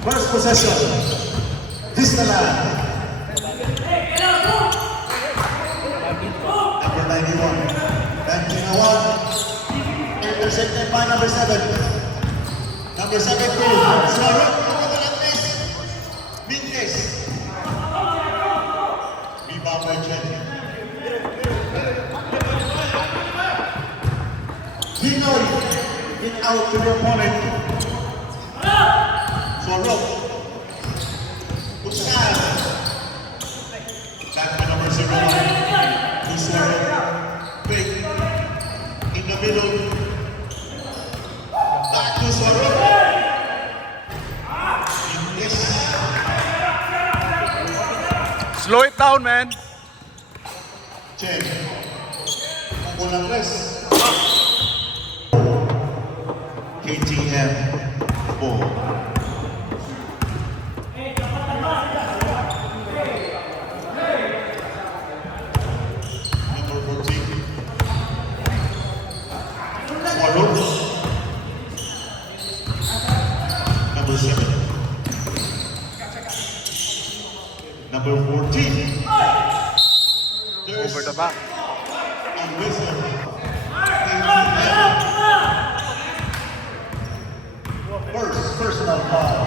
First possession. Vistaland. Number 91. Banking a one. Intercepted by number 7. Number 72. Sarot Coconates. Mintes. Rebound by Jenny. Pinoy. Get out to the opponent. Sarot. Puskas. Back to number 01. Puskas. Big. In the middle. Back to Sarot. Slow it down, man. Check. Kukulang press. KTM ball. Number 14. Swallow. Number 7. Number 14. Over the back. And Whistle. First personal foul.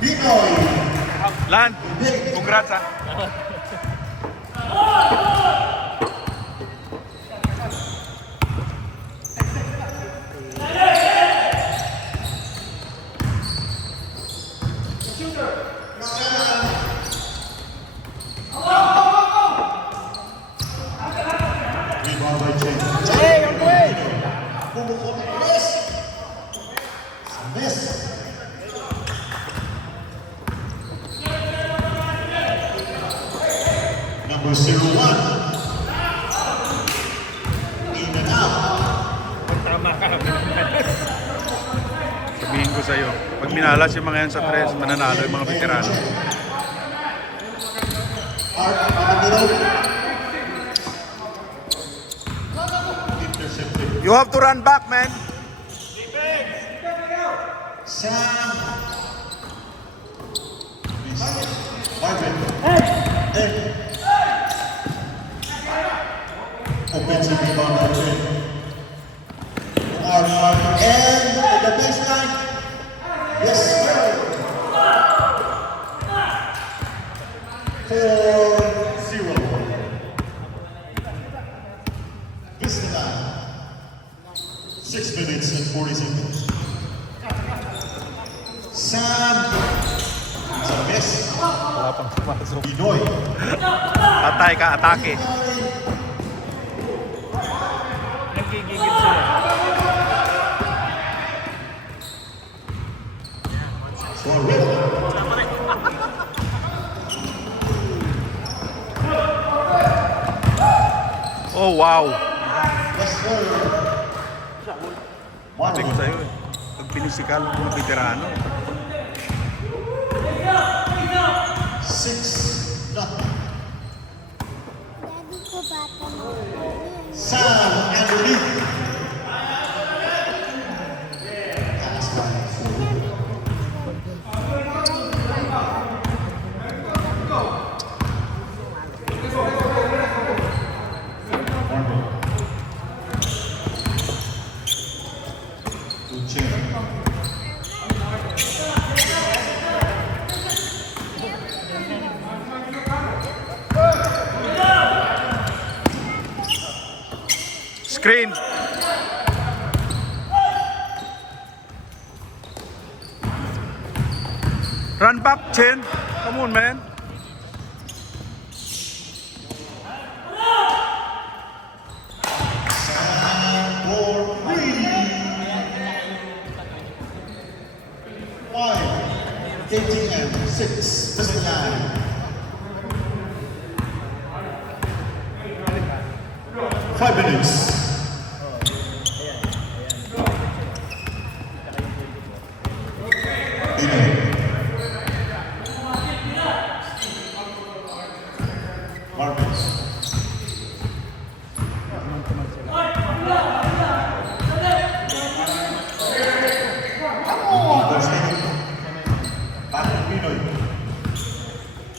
Pinoy. Land. Congrats, ha. Rebound by Chen. Hey, on the way. Miss. Miss. Number 01. In and out. Sabihin ko sa'yo, pag minalas yung mga yan sa tres, mananalo yung mga veterano. Art in the middle. Intercepted. You have to run back, man. Sam. Marvin. Hey. Offensive rebound by Chen. Marvin. And the baseline. Yes, sir. 4-0. Vistala. 6 minutes and 40 seconds. Sam. It's a miss. Wala pang pumasok. Pinoy. Atay ka, atake. Nagigigil sila. For real. Oh, wow. Yes, sir. Sabi ko sa'yo, eh. Pag pinisikal ng mga veterano. 6 nothing. Daddy ko bata mo. Sam underneath. Pass by four. Marvin. Uche. Screen. Run back, Chen. Come on, man. For 3. 5. KTM 6. Mr. 9. 5 minutes. Marcus.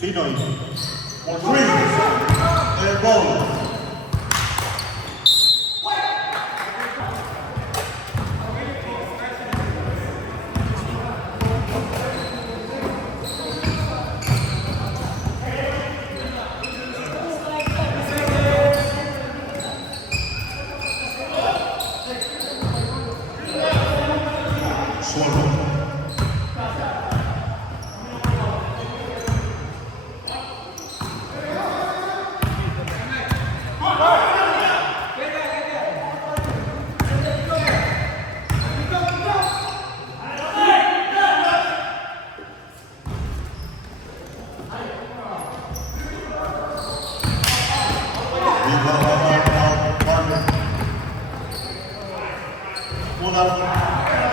Pinoy. For three. Air ball. Swallow.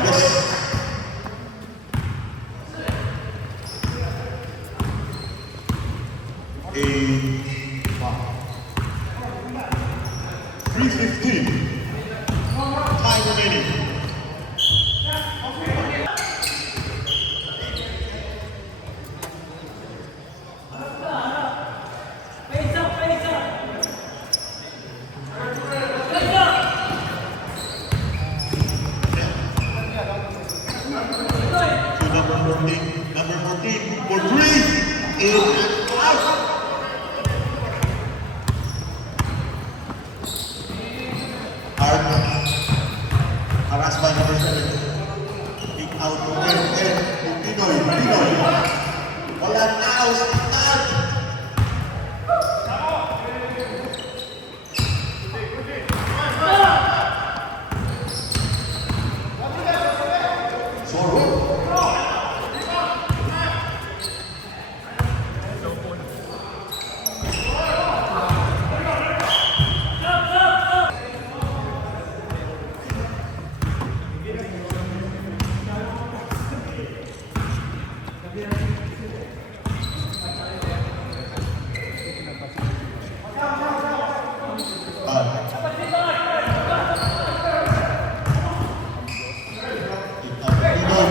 Yes. A 3:15. Time remaining. To number 14 for three. In and out. Harassed by number 7. Kick out to Pinoy. Walang out.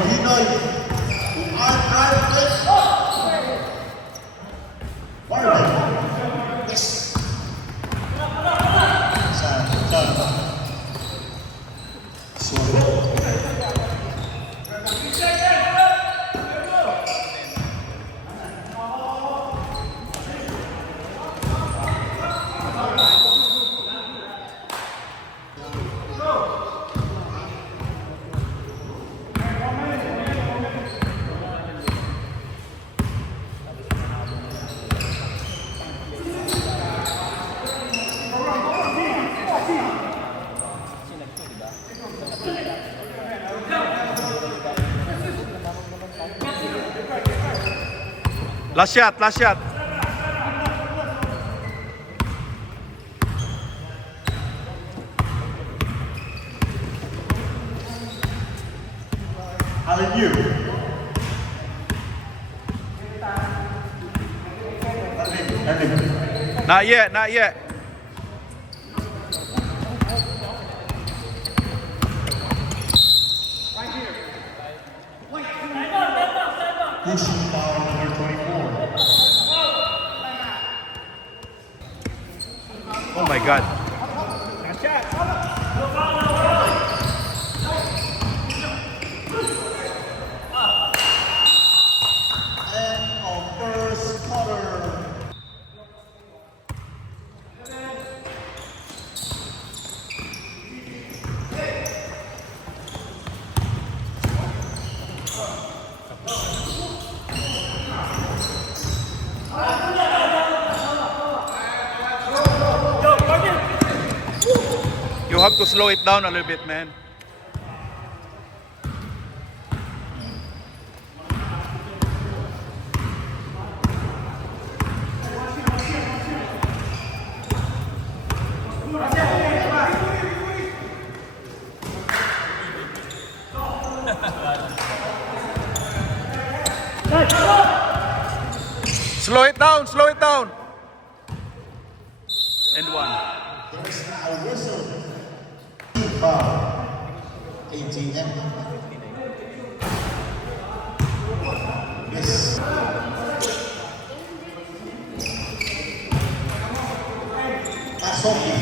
Pinoy. Yes. Swallow. Last shot, last shot. Alan Yu. Not yet, not yet. Pushing foul number 24. Oh my God. End of first quarter. You have to slow it down a little bit, man. Slow it down, slow it down. And one. There's a whistle. Foul. ATM. Yes. Sophie.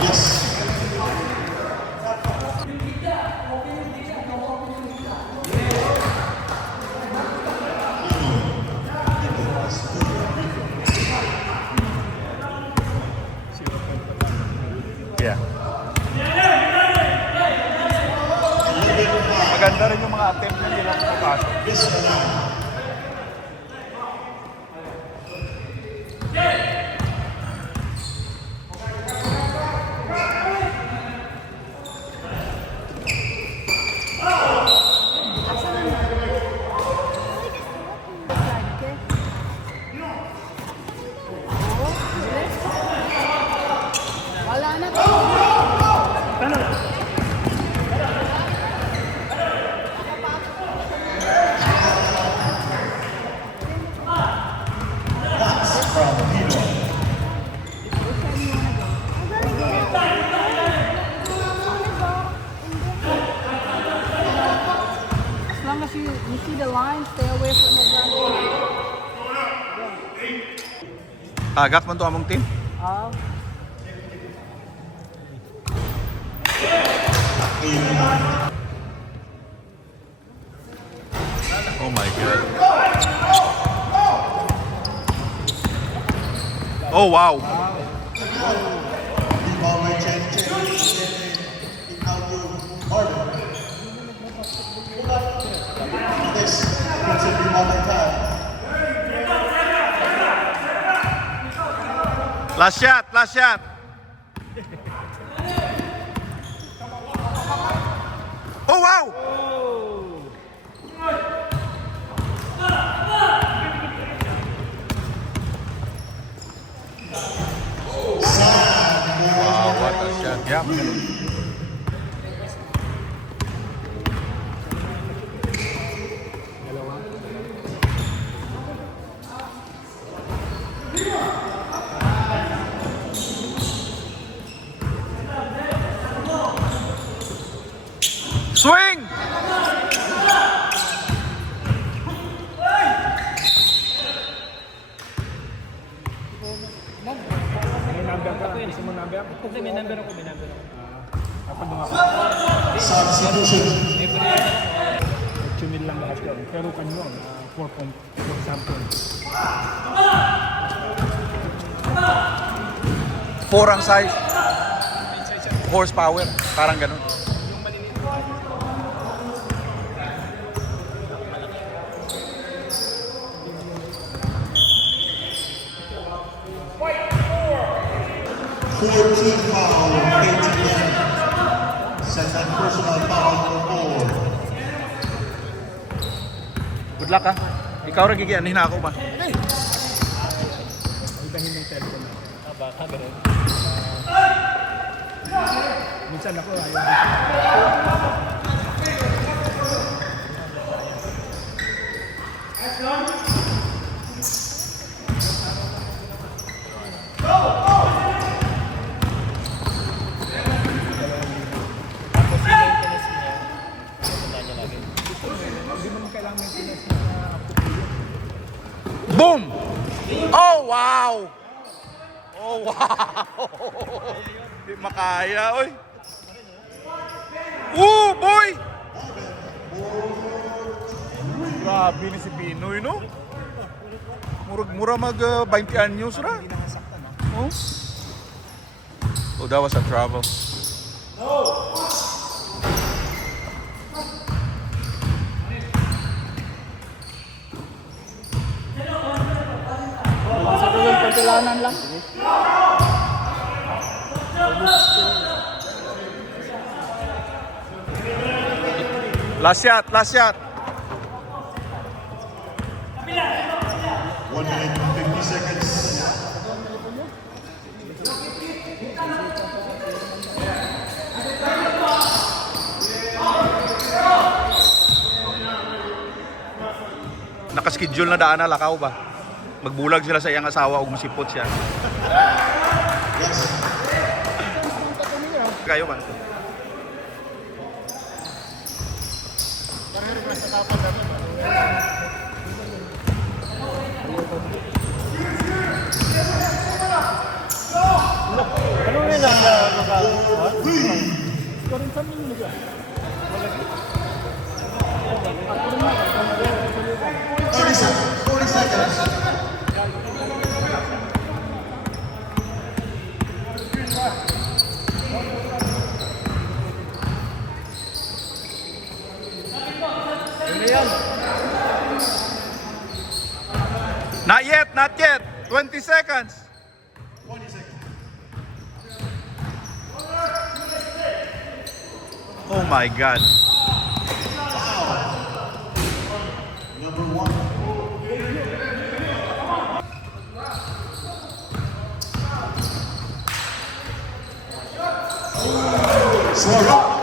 Yes. Yeah. Maganda rin yung mga attempt na nila pagpasok. Yes, madam. Wala na to. That's from Hilo. As long as you see the line, stay away from the ground. Agak man to among team. Oh. Oh my God. Oh wow. Rebound by Chen. Out to Marvin. This. It's a rebound by Tad. Last shot, last shot. Oh wow. Wow, what a shot. Yeah, magaling. Swing! May number ka. Gusto mo number? May number ako. Kapag dumaka. Substitution. Chumil lang lahat yun. Pero kanyo, 4 point, for example. 4 ang size. Horsepower. Parang ganun. Foul, 18. Second personal foul for 4. Good luck ha. Ikaw rin gigianin na ako ba? Ibahin ng telephone na. Baka ganun. Minsan ako ayaw. Hindi mo kailangan maintenance na Boom! Oh wow! Oh wow! Di makaya, oy. Boy! Grabe ni si Pinoy, no? Mura mag 20 anyos ra. Oh. Oh, that was a travel. Siguro yung pagkulanan lang. Last shot, last shot. 1 minute and 50 seconds. schedule na daan na lakaw ba? Magbulag sila sa iyang asawa ug masipot siya. Yes. Kayo ba? Ano yun ang Scoring sa minyo siya. 40 seconds. Not yet, not yet. 20 seconds. 20 seconds. Oh my God. Number 1. Swallow.